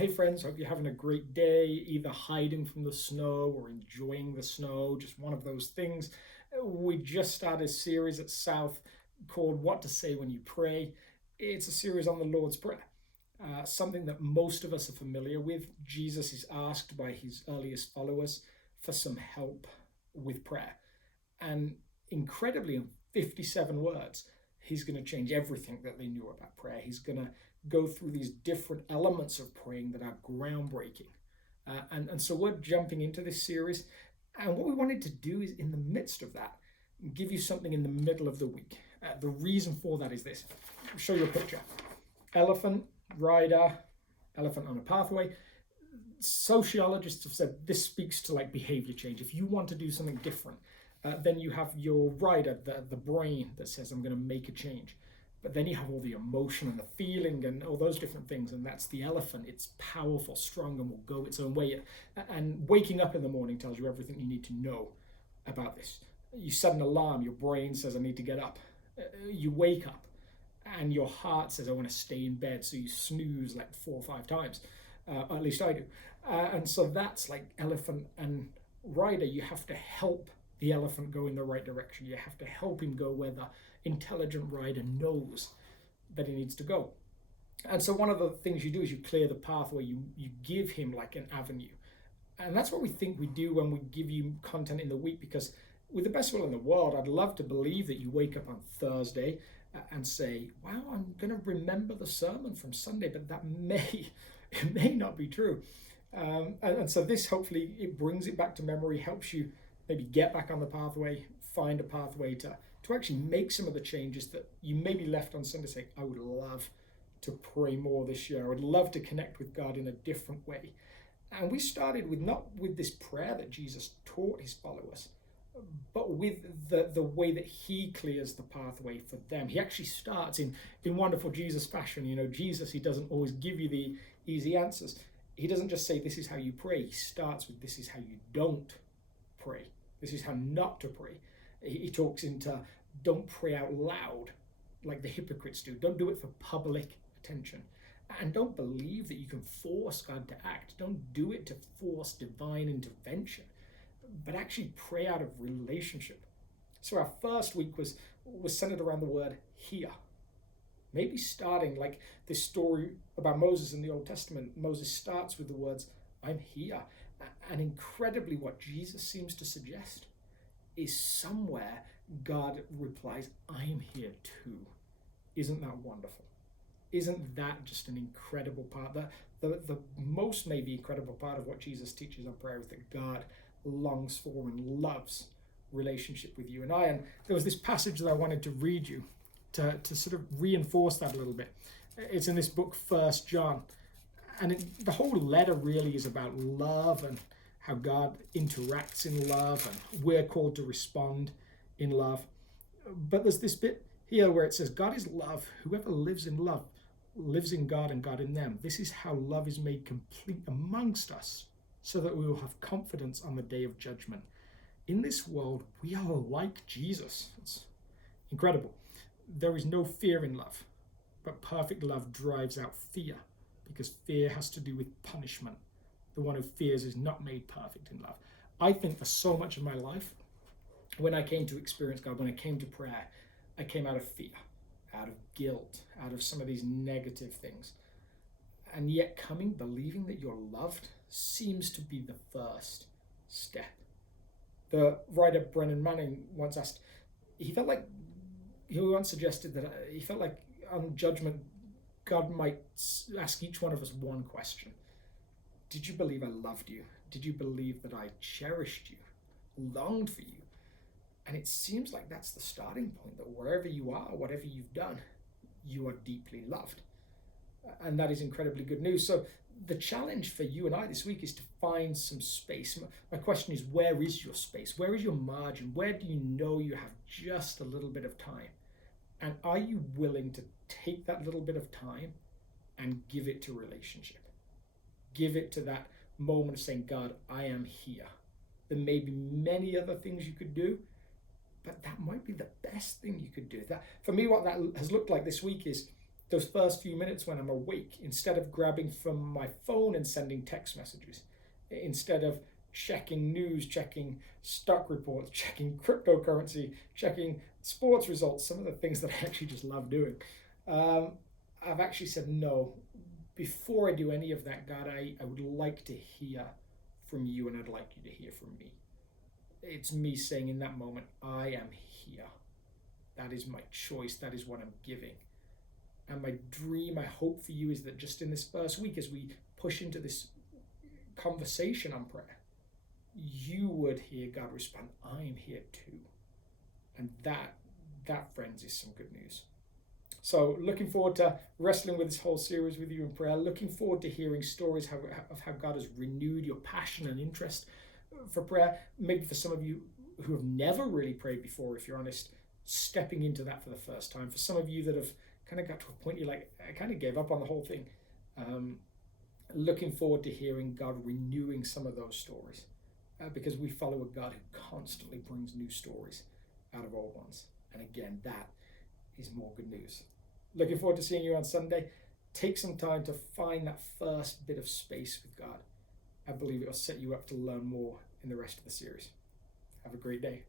Hey friends, hope you're having a great day, either hiding from the snow or enjoying the snow, just one of those things. We just started a series at South called What to Say When You Pray. It's a series on the Lord's Prayer, something that most of us are familiar with. Jesus is asked by his earliest followers for some help with prayer. And incredibly, in 57 words, he's going to change everything that they knew about prayer. He's going to go through these different elements of praying that are groundbreaking. And so we're jumping into this series. And what we wanted to do is, in the midst of that, give you something in the middle of the week. The reason for that is this. I'll show you a picture. Elephant, rider, elephant on a pathway. Sociologists have said this speaks to like behavior change. If you want to do something different, then you have your rider, the brain that says, I'm going to make a change. But then you have all the emotion and the feeling and all those different things. And that's the elephant. It's powerful, strong, and will go its own way. And waking up in the morning tells you everything you need to know about this. You set an alarm. Your brain says, I need to get up. You wake up and your heart says, I want to stay in bed. So you snooze like 4 or 5 times. At least I do. And so that's like elephant and rider. You have to help the elephant go in the right direction. You have to help him go where the intelligent rider knows that he needs to go. And so one of the things you do is you clear the pathway. You give him like an avenue. And that's what we think we do when we give you content in the week, because with the best will in the world, I'd love to believe that you wake up on Thursday and say, wow, I'm going to remember the sermon from Sunday, but it may not be true. And so this, hopefully, it brings it back to memory, helps you maybe get back on the pathway, find a pathway to actually make some of the changes that you maybe left on Sunday. Say, I would love to pray more this year. I would love to connect with God in a different way. And we started with not with this prayer that Jesus taught his followers, but with the way that he clears the pathway for them. He actually starts in wonderful Jesus fashion. You know, Jesus, he doesn't always give you the easy answers. He doesn't just say, this is how you pray. He starts with, this is how you don't pray. This is how not to pray. He talks into, don't pray out loud like the hypocrites do. Don't do it for public attention. And don't believe that you can force God to act. Don't do it to force divine intervention, but actually pray out of relationship. So our first week was centered around the word here. Maybe starting like this story about Moses in the Old Testament. Moses starts with the words, I'm here. And incredibly, what Jesus seems to suggest is somewhere God replies, I'm here too. Isn't that wonderful? Isn't that just an incredible part? The most maybe incredible part of what Jesus teaches on prayer is that God longs for and loves relationship with you and I. And there was this passage that I wanted to read you to sort of reinforce that a little bit. It's in this book, 1 John. And the whole letter really is about love and how God interacts in love, and we're called to respond in love. But there's this bit here where it says, God is love. Whoever lives in love lives in God and God in them. This is how love is made complete amongst us, so that we will have confidence on the day of judgment. In this world, we are like Jesus. It's incredible. There is no fear in love, but perfect love drives out fear, because fear has to do with punishment. The one who fears is not made perfect in love. I think for so much of my life, when I came to experience God, when I came to prayer, I came out of fear, out of guilt, out of some of these negative things. And yet coming, believing that you're loved, seems to be the first step. The writer Brennan Manning once asked, he once suggested that he felt like on judgment, God might ask each one of us one question. Did you believe I loved you? Did you believe that I cherished you, longed for you? And it seems like that's the starting point, that wherever you are, whatever you've done, you are deeply loved. And that is incredibly good news. So the challenge for you and I this week is to find some space. My question is, where is your space? Where is your margin? Where do you know you have just a little bit of time? And are you willing to take that little bit of time and give it to relationship? Give it to that moment of saying, God, I am here. There may be many other things you could do, but that might be the best thing you could do. That, for me, what that has looked like this week is Those first few minutes when I'm awake, instead of grabbing from my phone and sending text messages, instead of checking news, checking stock reports, checking cryptocurrency, checking sports results, some of the things that I actually just love doing. Um, I've actually said no. Before I do any of that, God, I would like to hear from you, and I'd like you to hear from me. It's me saying in that moment, I am here. That is my choice. That is what I'm giving. And my dream, my hope for you is that just in this first week, as we push into this conversation on prayer, you would hear God respond, I am here too. And that, friends, is some good news. So looking forward to wrestling with this whole series with you in prayer. Looking forward to hearing stories of how God has renewed your passion and interest for prayer. Maybe for some of you who have never really prayed before, if you're honest, stepping into that for the first time. For some of you that have kind of got to a point you're like, I kind of gave up on the whole thing. Looking forward to hearing God renewing some of those stories. Because we follow a God who constantly brings new stories out of old ones. And again, that is more good news. Looking forward to seeing you on Sunday. Take some time to find that first bit of space with God. I believe it will set you up to learn more in the rest of the series. Have a great day.